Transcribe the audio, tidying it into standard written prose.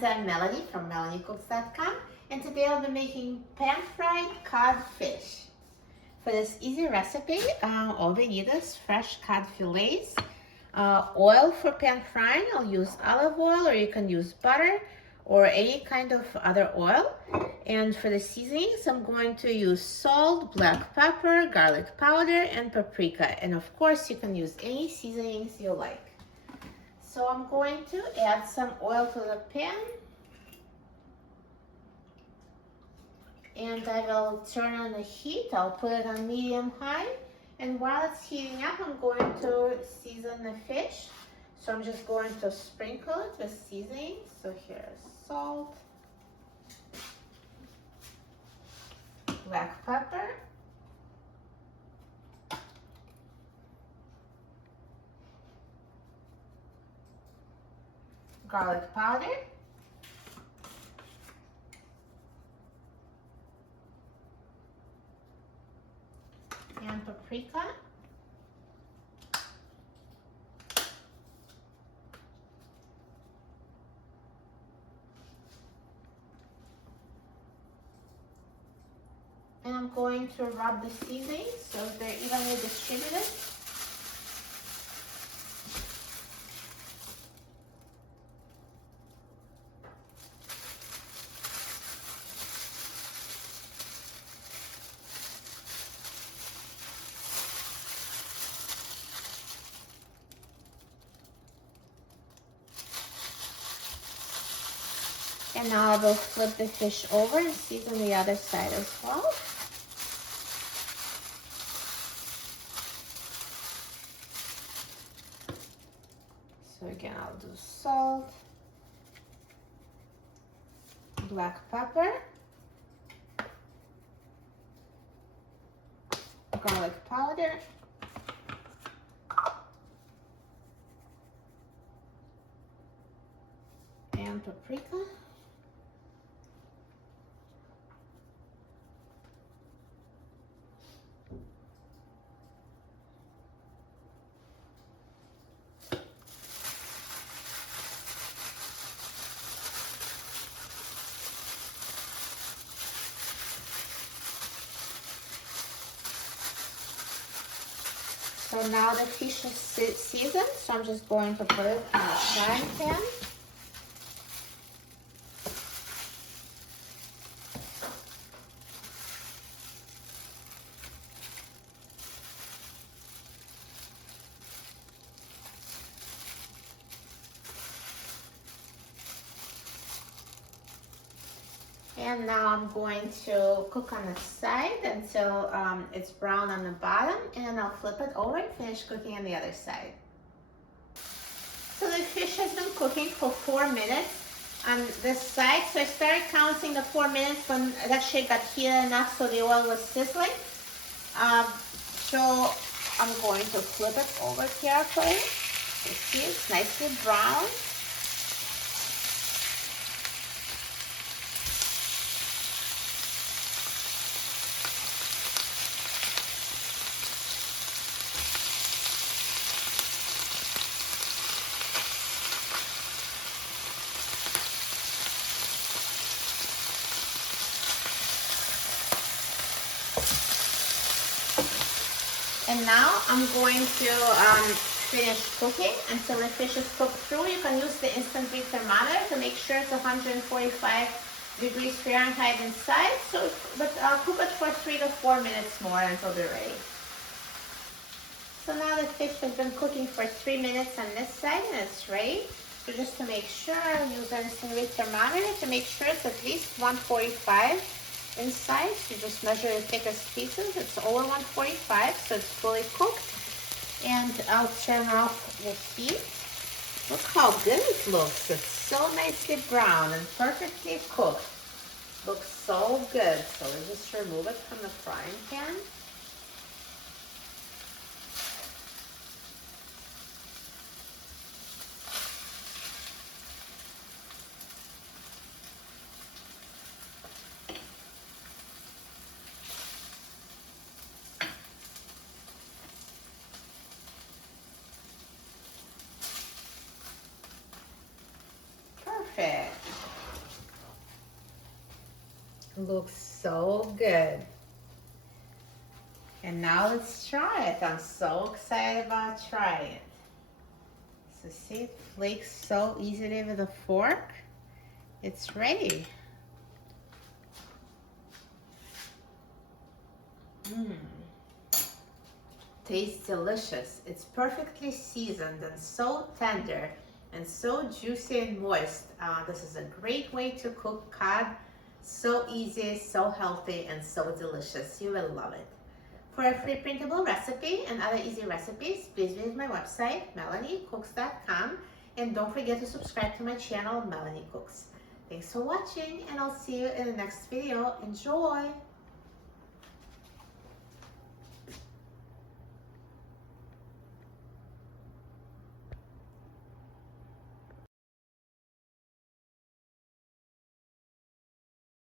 friends, I'm Melanie from melaniecooks.com, and today I'll be making pan-fried codfish. For this easy recipe, all we need is fresh cod fillets, oil for pan frying. I'll use olive oil, or you can use butter or any kind of other oil. And for the seasonings, I'm going to use salt, black pepper, garlic powder, and paprika. And of course, you can use any seasonings you like. So I'm going to add some oil to the pan, and I will turn on the heat. I'll put it on medium-high, and while it's heating up, I'm going to season the fish. So I'm just going to sprinkle it with seasoning. So here's salt, black pepper, garlic powder, and paprika, and I'm going to rub the seasoning so they're evenly distributed. And now I will flip the fish over and season the other side as well. So again, I'll do salt, black pepper, garlic powder, and paprika. So now the fish is seasoned, so I'm just going to put it in the frying pan. And now I'm going to cook on the side until it's brown on the bottom, and then I'll flip it over and finish cooking on the other side. So the fish has been cooking for 4 minutes on this side. So I started counting the 4 minutes when it actually got heated enough so the oil was sizzling. So I'm going to flip it over carefully. You see it's nicely brown. And now I'm going to finish cooking until the fish is cooked through. You can use the instant beef thermometer to make sure it's 145 degrees Fahrenheit inside. So, but I'll cook it for 3 to 4 minutes more until they're ready. So now the fish has been cooking for 3 minutes on this side and it's ready. So just to make sure, I'll use the instant beef thermometer to make sure it's at least 145. Inside, you just measure the thickest pieces. It's over 145, so it's fully cooked. And I'll turn off the heat. Look how good it looks. It's so nicely brown and perfectly cooked. Looks so good. So we just remove it from the frying pan. Perfect. Looks so good. And now let's try it. I'm so excited about trying it. So see, it flakes so easily with a fork. It's ready. Tastes delicious. It's perfectly seasoned and so tender and so juicy and moist. This is a great way to cook cod. So easy, so healthy, and so delicious. You will love it. For a free printable recipe and other easy recipes, please visit my website, melaniecooks.com, and don't forget to subscribe to my channel, Melanie Cooks. Thanks for watching, and I'll see you in the next video. Enjoy!